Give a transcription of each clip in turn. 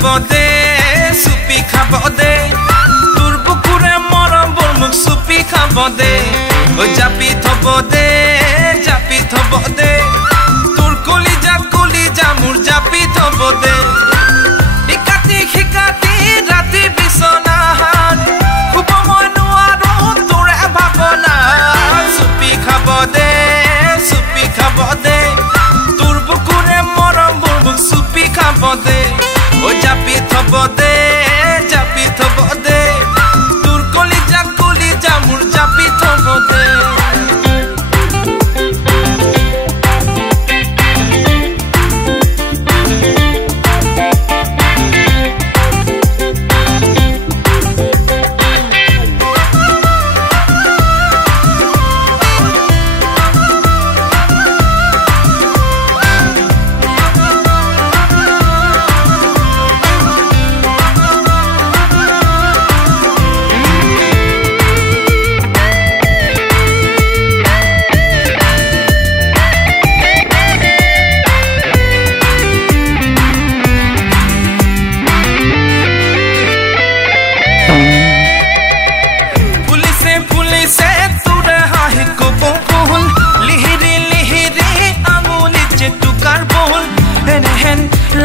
খাব দে চুপি খাব দে তোৰ বুকুৰে মৰমবোৰ মোক চুপি খাব দে ঐ জাপি থব দে তোৰ কলিজা মোৰ জাপি থব দে শিকাতি ৰাতি বিছনাত শুব মই নোৱাৰো তোৰে ভাৱনা চুপি খাব দে তোৰ বুকুৰে মৰমবোৰ মোক চুপি খাব দে ঐ জাপি থব দে তোৰ কলিজা মোৰ জাপি থব দে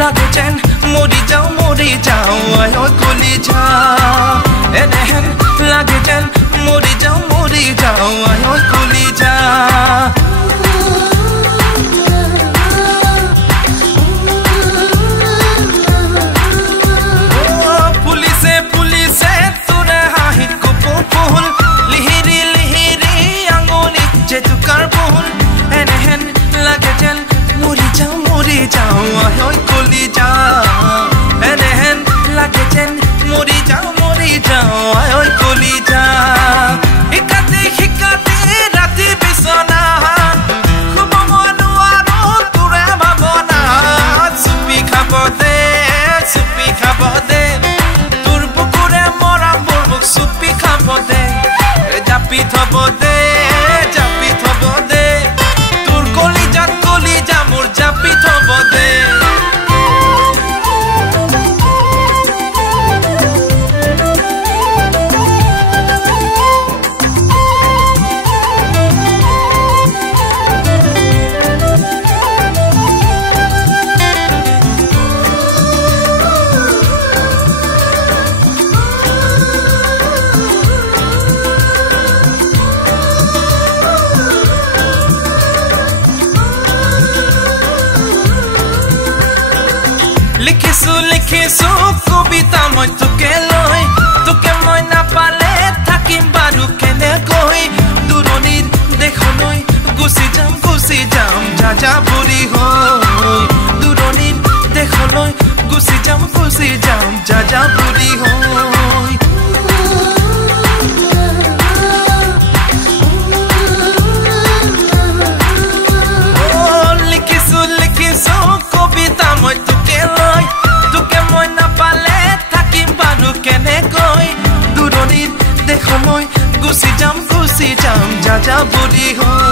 লাগে যেন মৰি যাওঁ আই কলিজা এনেহেন লাগে যেন মৰি যাওঁ আই কলিজা পুলিছে তোৰে হাঁহিত কপৌ লিহিৰি আঙুলিত যে টুকাৰ বহুল এনেহেন লাগে যেন মৰি যাওঁ আই কলিজা এনেহেন লাগে যেন মৰি যাওঁ আই কলিজা শিকাতি ৰাতি বিছনাত শুব মই নোৱাৰো তোৰে ভাৱনা চুপি খাব দে তোৰ বুকুৰে মৰমবোৰ মোক চুপি খাব দে জাপি থব দে তোৰ কলিজা মোৰ জাপি থব দে লিখিছো কবিতা মই তোকে মই নাপালে থাকিম বাৰু কেনেকৈ দূৰণিত দেশলৈ গুচি যাম যা বুঢ়ী হৈ দূৰণিত দেশলৈ গুচি যাম যা বুঢ়ী হৈ লিখিছো কবিতা মই তোকে মই নাপালে থাকিম বাৰু কেনেকৈ দূৰণিত দেশলৈ গুচি যাম যা বুঢ়ী হৈ